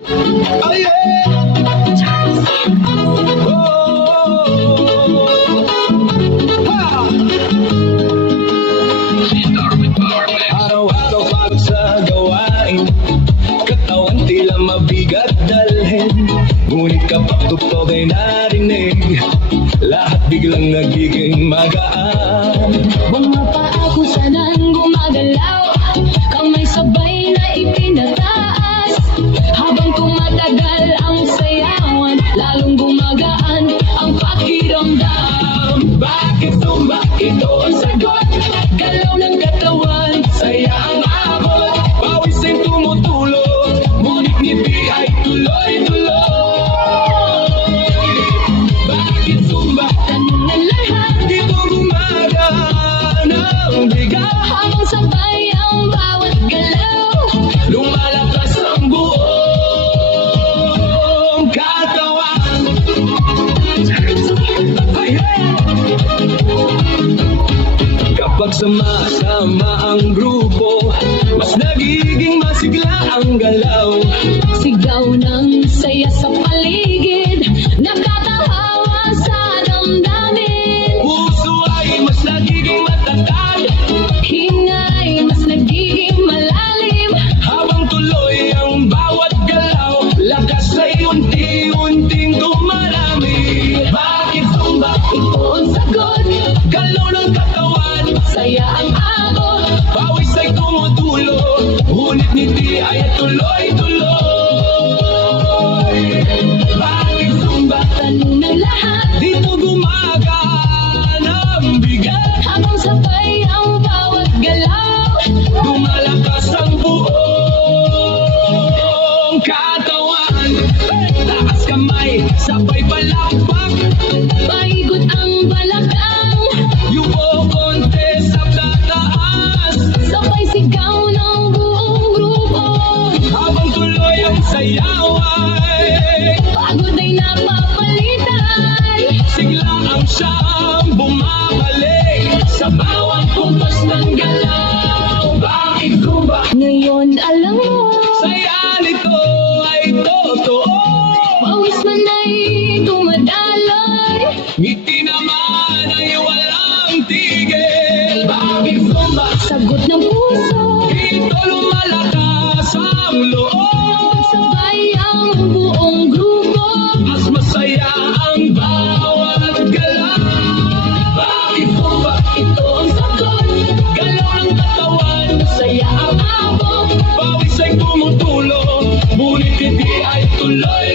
Oh yeah. Araw-araw pagod sa gawain, katawan tila mabigat dalhin. Ngunit kapag tugtog ay narinig, lahat biglang nagiging magaan. Mga paa kung sanang gumagalaw, kamay sabay na ipinataas. Habang tumatagal ang sayawan, lalong gumagaan ang pakiramdam. Bakit tumba? Ito ang sagot. Galaw ng katawan, Saya ang abot, pawis ay tumutulog, ngunit ngiti ay tuloy-tuloy. Bakit tumba? tanong ng lahat, Dito gumagaan ang bigat, habang sabay ang bawat galaw. lumalakas ang buong katawan. Ay, hey! Kapag sama-sama ang grupo, mas nagiging masigla ang galaw. Sigaw ng saya sa paligid, nakatahawa sa damdamin. Puso ay mas nagiging matatag, Hingay mas nagiging malalim. habang tuloy ang bawat galaw, lakas ay unti-unting dumarami. Bakit tumba? Ito ang sagot, Galaw ng katawan, saya ang abot. pawis ay tumutulog, ngunit ngiti ay tuloy-tuloy. Bakit tumba? Tanong ng lahat, Dito gumagaan ang bigat, habang sabay ang bawat galaw. lumalakas ang buong katawan. Taas kamay, sabay palakpak, Paikot ang balakang, yubo konti sa tataas, sabay sigaw ng buong grupo. habang tuloy ang sayaway. Pagod ay napapalitan, Sigla ang siyang bumabalik sa bawat kumpas ng galaw. Bakit tumba? ngayon alam mo, Saya nito ay totoo, pawis man ay dumadaloy. ngiti naman ay walang tigil. Bakit tumba? Sagot ng puso, Dito lumalakas ang loob, sabay ang buong grupo. mas masaya ang bawat galaw. Bakit tumba? Ito ang sagot, Galaw ng katawan, saya ang abot. pawis ay tumutulong, ngunit hindi ay tuloy